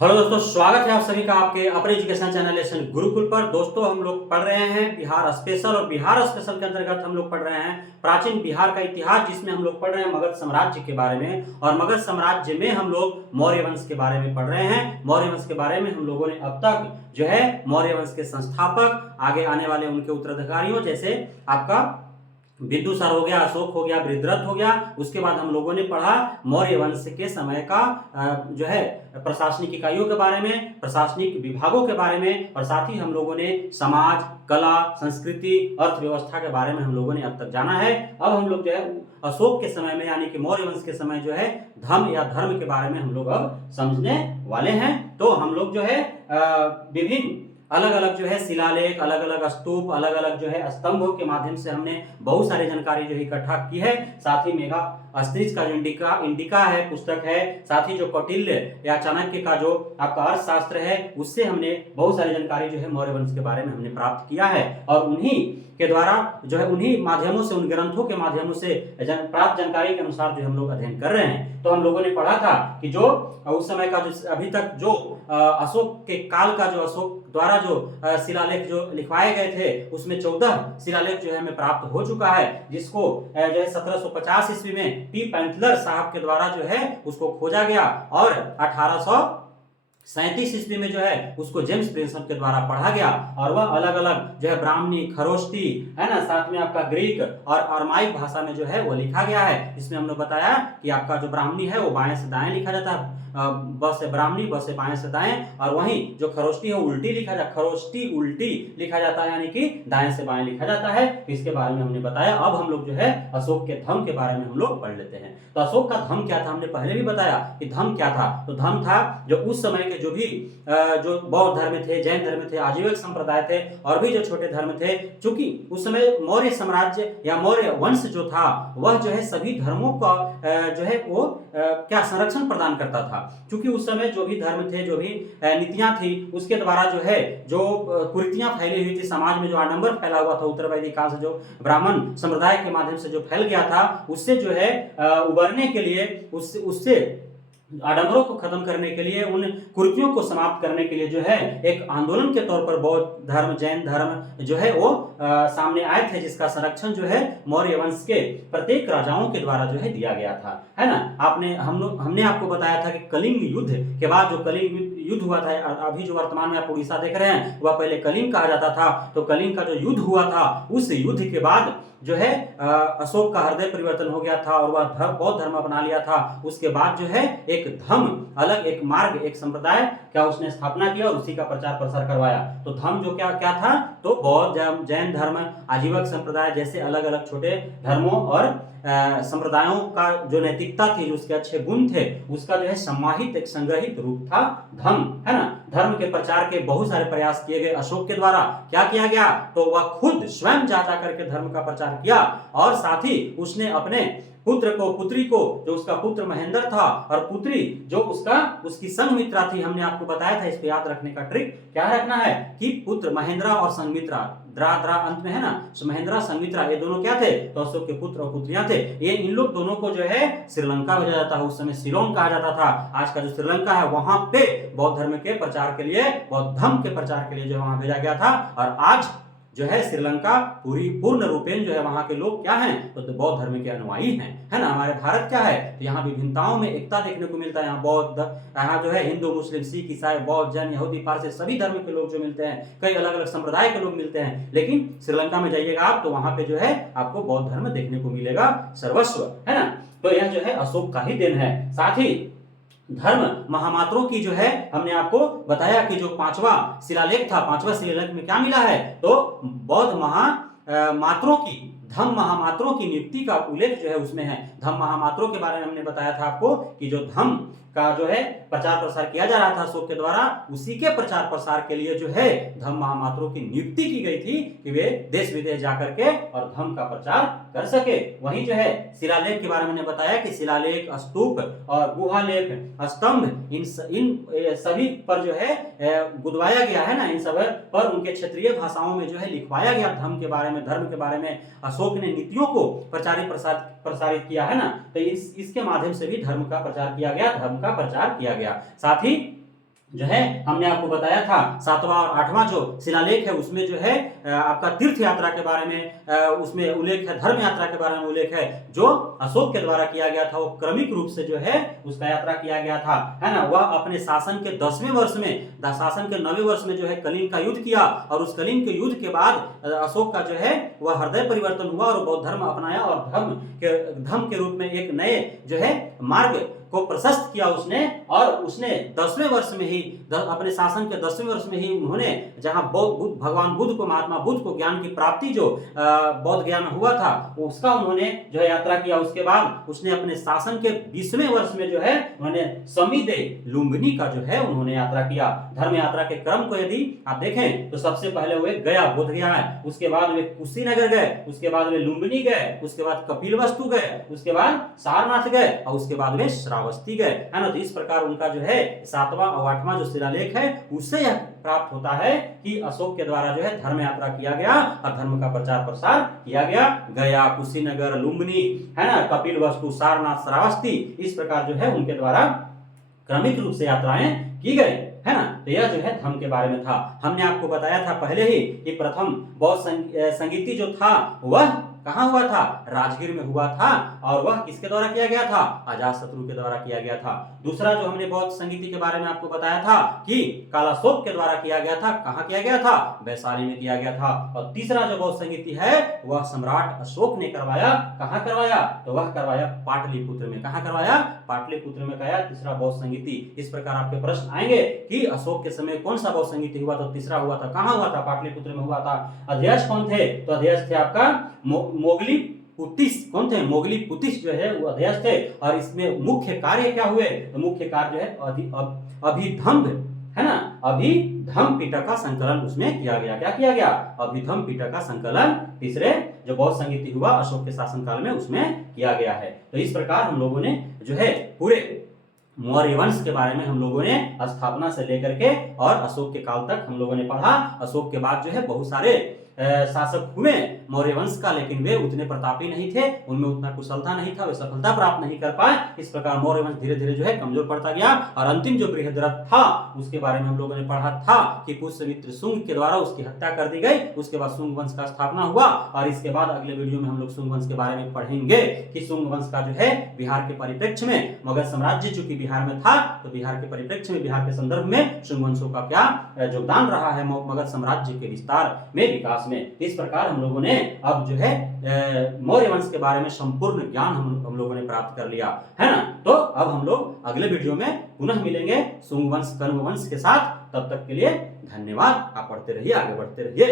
Hello दोस्तों, स्वागत है आप सभी का आपके अपने एजुकेशन चैनल लेसन गुरुकुल पर। दोस्तों, हम लोग पढ़ रहे हैं बिहार स्पेशल और बिहार स्पेशल के अंतर्गत हम लोग पढ़ रहे हैं प्राचीन बिहार का इतिहास, जिसमें हम लोग पढ़ रहे हैं मगध साम्राज्य के बारे में। और मगध साम्राज्य में हम लोग मौर्य वंश के बारे में पढ़ रहे हैं। मौर्य वंश के बारे में हम लोगों ने अब तक जो है मौर्य वंश के संस्थापक, आगे आने वाले उनके उत्तराधिकारियों, जैसे आपका बिंदुसार हो गया, अशोक हो गया, बृहद्रथ हो गया। उसके बाद हम लोगों ने पढ़ा मौर्य वंश के समय का जो है प्रशासनिक इकाइयों के बारे में, प्रशासनिक विभागों के बारे में, और साथ ही हम लोगों ने समाज, कला, संस्कृति, अर्थव्यवस्था के बारे में हम लोगों ने अब तक जाना है। अब हम लोग जो है अशोक के समय में यानी कि मौर्य वंश के समय जो है धर्म या धर्म के बारे में हम लोग अब समझने वाले हैं। तो हम लोग जो है विभिन्न अलग अलग जो है शिलालेख, अलग अलग स्तूप, अलग अलग जो है स्तंभों के माध्यम से हमने बहुत सारी जानकारी जो है इकट्ठा की है। साथ ही मेघा अस्त्रिज का जो इंडिका है पुस्तक है, साथ ही जो कौटिल्य या चाणक्य का जो आपका अर्थशास्त्र है, उससे हमने बहुत सारी जानकारी जो है मौर्य वंश के बारे में हमने प्राप्त किया है। और उन्हीं के द्वारा जो है उन्हीं माध्यमों से, उन ग्रंथों के माध्यमों से प्राप्त जानकारी के अनुसार जो हम लोग अध्ययन कर रहे हैं। तो हम लोगों ने पढ़ा था कि जो उस समय का जो अभी तक जो अशोक के काल का जो अशोक द्वारा जो शिलालेख जो लिखवाए गए थे, उसमें 14 शिलालेख जो है हमें प्राप्त हो चुका है, जिसको जो है 1750 ईस्वी में पी पैंथलर साहब के द्वारा जो है उसको खोजा गया, और 1837 ईस्वी में जो है उसको जेम्स प्रिंसम के द्वारा पढ़ा गया। और वह अलग अलग जो है ब्राह्मणी, खरोष्टी है ना, साथ में आपका ग्रीक और अरमाइक भाषा में जो है वो लिखा गया है। इसमें हमने बताया कि आपका जो ब्राह्मणी है वो बाएं से दाएं लिखा जाता है, ब से ब्राह्मणी, ब से बाएं से दाएं, और वहीं जो खरोष्टी है उल्टी लिखा जाता, खरोष्टी उल्टी लिखा जाता है, यानी कि दाएं से बाएं लिखा जाता है। इसके बारे में हमने बताया। अब हम लोग जो है अशोक के धर्म के बारे में हम लोग पढ़ लेते हैं। तो अशोक का धर्म क्या था, हमने पहले भी बताया कि धर्म क्या था। तो धर्म था जो उस समय के जो भी जो बौद्ध धर्म थे, जैन धर्म थे, आजीविक संप्रदाय थे, और भी जो छोटे धर्म थे, चूंकि उस समय मौर्य साम्राज्य या मौर्य वंश जो था वह जो है सभी धर्मों का जो है वो क्या संरक्षण प्रदान करता था। क्योंकि उस समय जो भी धर्म थे, जो भी नीतियां थी, उसके द्वारा जो है जो कुरीतियां फैली हुई थी समाज में, जो आडंबर फैला हुआ था उत्तर वैदिक काल से, जो ब्राह्मण संप्रदाय के माध्यम से जो फैल गया था, उससे जो है उबरने के लिए, उससे आडंबरों को खत्म करने के लिए, उन कुरीतियों को समाप्त करने के लिए जो है एक आंदोलन के तौर पर बौद्ध धर्म, जैन धर्म जो है वो सामने आए थे, जिसका संरक्षण जो है मौर्य वंश के प्रत्येक राजाओं के द्वारा जो है दिया गया था, है ना। हमने आपको बताया था कि कलिंग युद्ध के बाद जो कलिंग युद्ध हुआ था, अभी जो वर्तमान में आप उड़ीसा देख रहे हैं वह पहले कलिंग कहा जाता था। तो कलिंग का जो युद्ध हुआ था, उस युद्ध के बाद जो है अशोक का हृदय परिवर्तन हो गया था और वह बौद्ध धर्म अपना लिया था। उसके बाद जो है एक धर्म, अलग एक मार्ग, एक संप्रदाय क्या उसने स्थापना किया और उसी का प्रचार प्रसार करवाया। तो धर्म जो क्या क्या था, तो बौद्ध, जैन धर्म, आजीवक संप्रदाय जैसे अलग अलग छोटे धर्मों और संप्रदायों का जो नैतिकता थी, जो उसके अच्छे गुण थे, उसका जो है समाहित एक संग्रहित रूप था धर्म, है ना। धर्म के प्रचार के बहुत सारे प्रयास किए गए अशोक के द्वारा। क्या किया गया, तो वह खुद स्वयं जा करके धर्म का प्रचार किया, और साथ ही उसने अपने पुत्र को, पुत्री को, जो उसका पुत्र महेंद्र था, और पुत्री जो उसकी संघमित्रा थी, हमने आपको बताया था, इस पे याद रखने का ट्रिक क्या रखना है कि पुत्र महेंद्रा और संघमित्रा, द्रा द्रा अंत में है ना, महेंद्रा संघमित्रा, ये दोनों क्या थे, तो अशोक के पुत्र और पुत्रियां थे। ये इन लोग दोनों को जो है श्रीलंका भेजा जाता है, उस समय सिलोन कहा जाता था, आज का जो श्रीलंका है, वहां पे बौद्ध धर्म के प्रचार के लिए, बौद्ध धर्म के प्रचार के लिए जो वहां भेजा गया था। और आज जो है श्रीलंका पूर्ण रूपेण जो है वहां के लोग क्या हैं, तो बौद्ध धर्म के अनुयायी हैं, है ना। हमारे भारत क्या है, तो यहाँ विभिन्नताओं में एकता देखने को मिलता है। यहाँ बौद्ध, यहाँ जो है हिंदू, मुस्लिम, सिख, ईसाई, बौद्ध, जैन, यहूदी, पारसी, सभी धर्म के लोग जो मिलते हैं, कई अलग अलग संप्रदाय के लोग मिलते हैं। लेकिन श्रीलंका में जाइएगा आप, तो वहां पे जो है आपको बौद्ध धर्म देखने को मिलेगा सर्वस्व, है ना। तो यह जो है अशोक का ही देन है। साथ ही धर्म महामात्रों की जो है हमने आपको बताया कि जो पांचवा शिलालेख था, पांचवा शिलालेख में क्या मिला है, तो बौद्ध महामात्रों की, धम्म महामात्रों की नियुक्ति का उल्लेख जो है उसमें है। धम्म महामात्रों के बारे में हमने बताया था आपको कि जो धम्म का जो है प्रचार प्रसार किया जा रहा था अशोक के द्वारा, उसी के प्रचार प्रसार के लिए जो है धम्म महामात्रों की नियुक्ति की गई थी कि वे देश विदेश जाकर के और धम्म का प्रचार कर सके। वहीं जो है शिलालेख के बारे में बताया कि शिलालेख, स्तूप और गुहालेख, स्तंभ, इन सभी पर जो है गुदवाया गया है ना, इन सब पर उनके क्षेत्रीय भाषाओं में जो है लिखवाया गया धर्म के बारे में, धर्म के बारे में अशोक ने नीतियों को प्रसारित किया है ना। तो इसके माध्यम से भी धर्म का प्रचार किया गया, धर्म का प्रचार किया गया। साथ ही जो है हमने आपको बताया था 7वां और 8वां जो शिलालेख है उसमें जो है आपका तीर्थ यात्रा के बारे में उसमें उल्लेख है, धर्म यात्रा के बारे में उल्लेख है जो अशोक के द्वारा किया गया था। वो क्रमिक रूप से जो है उसका यात्रा किया गया था, है ना। वह अपने शासन के 10वें वर्ष में, शासन के 9वें वर्ष में जो है कलिंग का युद्ध किया, और उस कलिंग के युद्ध के बाद अशोक का जो है वह हृदय परिवर्तन हुआ और बौद्ध धर्म अपनाया, और धर्म के रूप में एक नए जो है मार्ग को प्रशस्त किया उसने। और उसने 10वें वर्ष में ही, अपने शासन के 10वें वर्ष में ही उन्होंने, जहां भगवान बुद्ध को, महात्मा बुद्ध को ज्ञान की प्राप्ति जो बौद्ध ज्ञान में हुआ था उसका उन्होंने जो है यात्रा किया। उसके बाद उसने अपने शासन के 20वें वर्ष में जो है उन्होंने समिदे लुम्बिनी का जो है उन्होंने यात्रा किया। धर्म यात्रा के क्रम को यदि आप देखें तो सबसे पहले वे गया, बोध गया है, उसके बाद वे कुशीनगर गए, उसके बाद वे लुम्बिनी गए, उसके बाद कपिलवस्तु गए, उसके बाद सारनाथ गए, और उसके बाद वे श्रावस्ती गए, है ना। तो इस प्रकार उनका जो है 7वां और 8वां जो शिलालेख है उससे यह प्राप्त होता है कि अशोक के द्वारा जो है धर्म यात्रा किया गया और धर्म का प्रचार प्रसार किया गया। गया, कुशीनगर, लुम्बिनी, है ना, कपिलवस्तु, सारनाथ, श्रावस्ती, इस प्रकार जो है उनके द्वारा क्रमिक रूप से यात्राएं की गई, है ना। तो यह जो है धर्म के बारे में था। हमने आपको बताया था पहले ही कि प्रथम बौद्ध संगीति जो था वह कहां हुआ था? राजगीर में हुआ था, और वह किसके द्वारा किया गया था? अजातशत्रु के द्वारा किया गया था। दूसरा जो हमने बौद्ध संगीति के बारे में आपको बताया था कि कालाशोक के द्वारा किया गया था। कहां किया गया था? वैशाली में किया गया था। और तीसरा जो बौद्ध संगीति है वह सम्राट अशोक ने करवाया। कहां करवाया? तो वह करवाया पाटलिपुत्र में। कहां करवाया? पाटलिपुत्र में कराया तीसरा बौद्ध संगीति। इस प्रकार आपके प्रश्न आएंगे कि अशोक के समय कौन सा बौद्ध संगीति हुआ? तो तीसरा हुआ था। कहां हुआ था? पाटलिपुत्र में हुआ था। अध्यक्ष कौन थे? तो अध्यक्ष थे आपका मोगली पुतिस। कौन थे? मोगली पुतिस जो है वो अध्यक्ष थे। और इसमें मुख्य कार्य क्या हुए? तो मुख्य कार्य जो है अभिधम्म, है ना, अभिधम्म पिटक का संकलन उसमें किया गया। क्या किया गया? अभिधम्म पिटक का संकलन तीसरे जो बौद्ध संगीति हुआ अशोक के शासनकाल में उसमें किया गया है। तो इस प्रकार हम लोगों ने जो है पूरे मौर्य वंश के बारे में हम लोगों ने स्थापना से लेकर के और अशोक के काल तक हम लोगों ने पढ़ा। अशोक के बाद जो है बहुत सारे शासक हुए मौर्य वंश का, लेकिन वे उतने प्रतापी नहीं थे, उनमें उतना कुशलता नहीं था, वे सफलता प्राप्त नहीं कर पाए। इस प्रकार मौर्य वंश धीरे धीरे जो है कमजोर पड़ता गया। और अंतिम जो बृहद्रथ था उसके बारे में हम लोगों ने पढ़ा था कि पुष्यमित्र शुंग के द्वारा उसकी हत्या कर दी गई। उसके बाद शुंग वंश का स्थापना हुआ। और इसके बाद अगले वीडियो में हम लोग शुंग वंश के बारे में पढ़ेंगे कि शुंग वंश का जो है बिहार के परिप्रेक्ष्य में, मगध साम्राज्य चूंकि बिहार में था तो बिहार के परिप्रेक्ष्य में, बिहार के संदर्भ में शुंग वंशों का क्या योगदान रहा है मगध साम्राज्य के विस्तार में, विकास में। इस प्रकार हम लोगों ने अब जो है मौर्य वंश के बारे में संपूर्ण ज्ञान हम लोगों ने प्राप्त कर लिया, है ना। तो अब हम लोग अगले वीडियो में पुनः मिलेंगे शुंग वंश, कण्व वंश के साथ। तब तक के लिए धन्यवाद। आप पढ़ते रहिए, आगे बढ़ते रहिए।